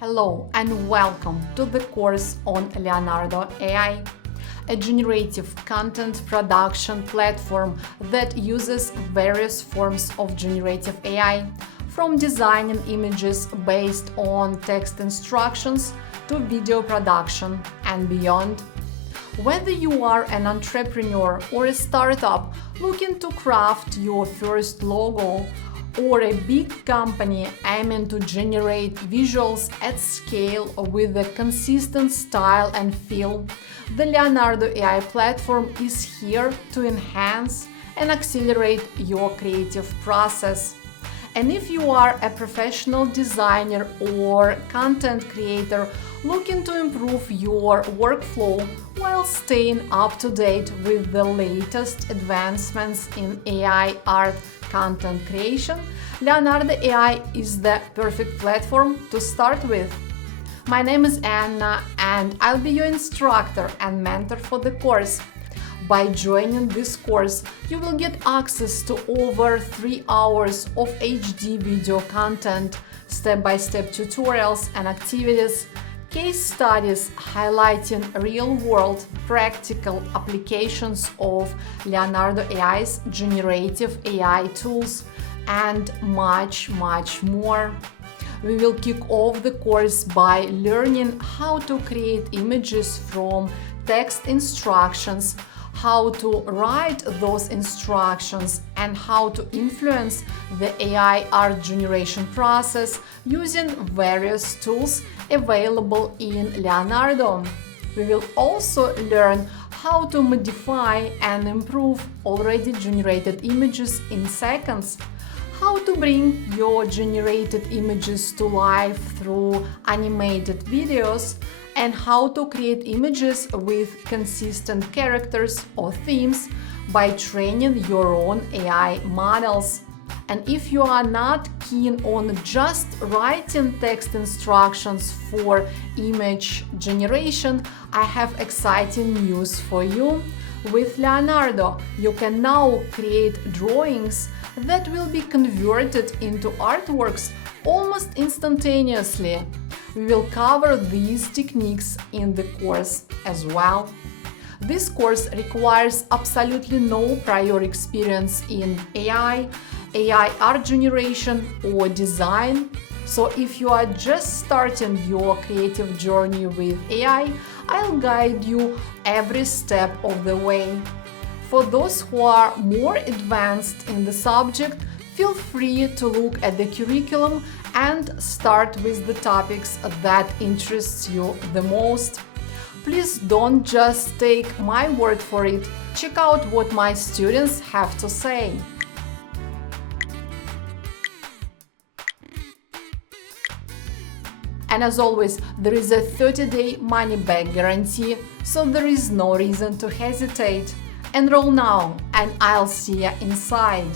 Hello and welcome to the course on Leonardo.AI, a generative content production platform that uses various forms of generative AI, from designing images based on text instructions to video production and beyond. Whether you are an entrepreneur or a startup looking to craft your first logo, or a big company aiming to generate visuals at scale with a consistent style and feel, the Leonardo.AI platform is here to enhance and accelerate your creative process. And if you are a professional designer or content creator looking to improve your workflow while staying up to date with the latest advancements in AI art content creation, Leonardo.AI is the perfect platform to start with. My name is Anna and I'll be your instructor and mentor for the course. By joining this course, you will get access to over 3 hours of HD video content, step-by-step tutorials and activities, case studies highlighting real-world practical applications of Leonardo.AI's generative AI tools, and much more. We will kick off the course by learning how to create images from text instructions, how to write those instructions, and how to influence the AI art generation process using various tools available in Leonardo. We will also learn how to modify and improve already generated images in seconds, how to bring your generated images to life through animated videos, and how to create images with consistent characters or themes by training your own AI models. And if you are not keen on just writing text instructions for image generation, I have exciting news for you. With Leonardo, you can now create drawings that will be converted into artworks almost instantaneously. We will cover these techniques in the course as well. This course requires absolutely no prior experience in AI art generation or design. So if you are just starting your creative journey with AI, I'll guide you every step of the way. For those who are more advanced in the subject, feel free to look at the curriculum and start with the topics that interest you the most. Please don't just take my word for it. Check out what my students have to say. And as always, there is a 30-day money-back guarantee, so there is no reason to hesitate. Enroll now, and I'll see you inside.